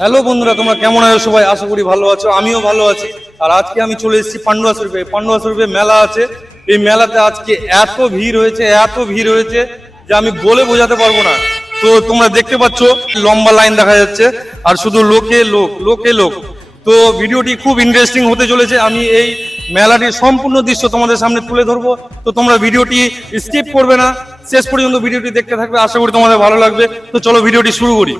Hello বন্ধুরা, তোমরা কেমন আছো? সবাই আশা করি ভালো আছো, আমিও ভালো আছি। আর আজকে আমি চলে এসেছি পান্ডুয়া শরীফে পান্ডুয়া শরীফে মেলা আছে। এই মেলাতে আজকে এত ভিড় হয়েছে, এত ভিড় হয়েছে যে আমি বলে বোঝাতে পারব না। তো তোমরা দেখতে পাচ্ছ, লম্বা লাইন দেখা যাচ্ছে। আর শুধু লোকে লোক লোকে লোক। তো ভিডিওটি খুব ইন্টারেস্টিং হতে চলেছে। আমি এই মেলাটির সম্পূর্ণ দৃশ্য তোমাদের সামনে তুলে ধরবো। তো তোমরা ভিডিওটি স্কিপ করবে না। শেষ পর্যন্ত ভিডিওটি দেখতে থাকবে। আশা করি তোমাদের ভালো লাগবে। তো চলো ভিডিওটি শুরু করি।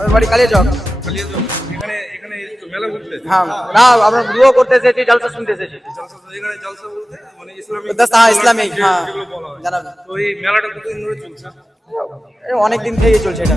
আমার বাড়ি কালিয়াচক। এখানে এখানে মেলা ঘুরতে হ্যাঁ না আমরা দুয়ো করতে এসেছি জালসা শুনতে এসেছি। এখানে জলসা বলতে মানে ইসলামিক দস্তা হ্যাঁ ইসলামিক হ্যাঁ যেগুলো বলা। জানাবে তো এই মেলাটা কতদিন ধরে চলছে? অনেক দিন থেকেই চলছে এটা।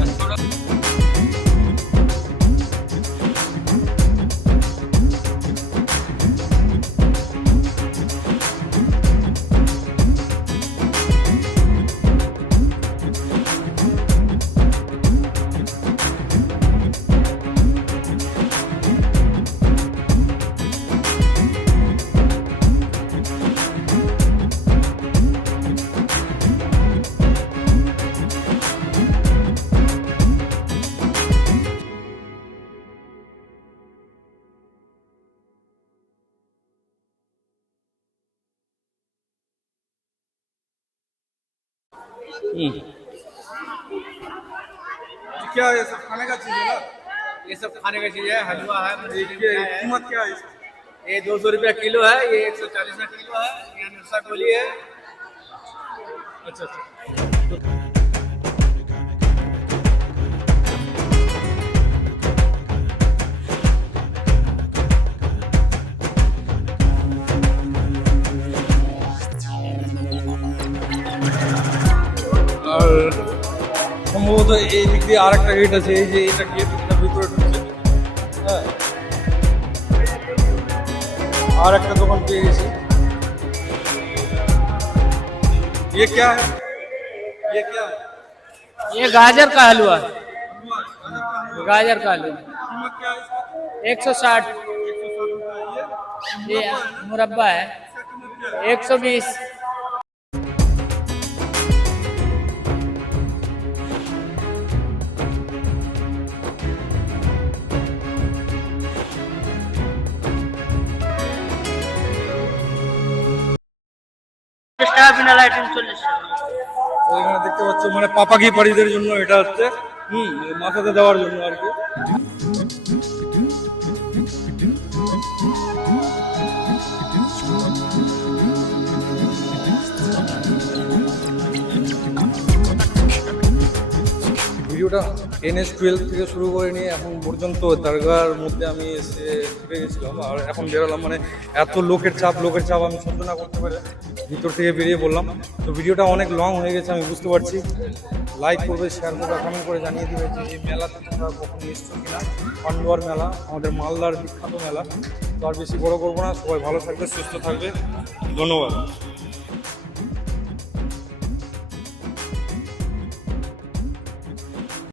क्या ये सब खाने का चीज़ है ना? ये सब खाने का चीज़ है हलवा है ये कीमत क्या है ये दो सौ रुपया किलो है ये एक सौ चालीस का किलो है ये नरसा गोली है। अच्छा अच्छा। সম্ভবত এই দিক দিয়ে আর একটা গেট আছে এই যে এটা গেট ভিতরে ঢুকছে হ্যাঁ আর একটা দোকান পেয়ে গেছি ये क्या है ये क्या है ये गाजर का हलवा है गाजर का हलवा कीमत क्या है इसका? एक सौ साठ 160 रुपए ये ये मुरब्बा है एक सौ बीस এখানে দেখতে পাচ্ছ মানে পাপাকি পাড়িদের জন্য এটা হচ্ছে। হুম মাথাতে দেওয়ার জন্য আর কি। ভিডিওটা এনএস টুয়েলভ থেকে শুরু করে নিয়ে এখন পর্যন্ত দরগার মধ্যে আমি এসে ঢুকে গেছিলাম। আর এখন বেরোলাম মানে এত লোকের চাপ লোকের চাপ আমি সহ্য না করতে পারে ভিতর থেকে বেরিয়ে বললাম তো ভিডিওটা অনেক লং হয়ে গেছে, আমি বুঝতে পারছি। লাইক করবে শেয়ার করবে কমেন্ট করে জানিয়ে দেবে যে এই মেলাতে তোমরা কখন এসছো কিনা। পান্ডুয়ার মেলা, আমাদের মালদার বিখ্যাত মেলা। তো আর বেশি বড় করব না, সবাই ভালো থাকবে, সুস্থ থাকবে। ধন্যবাদ।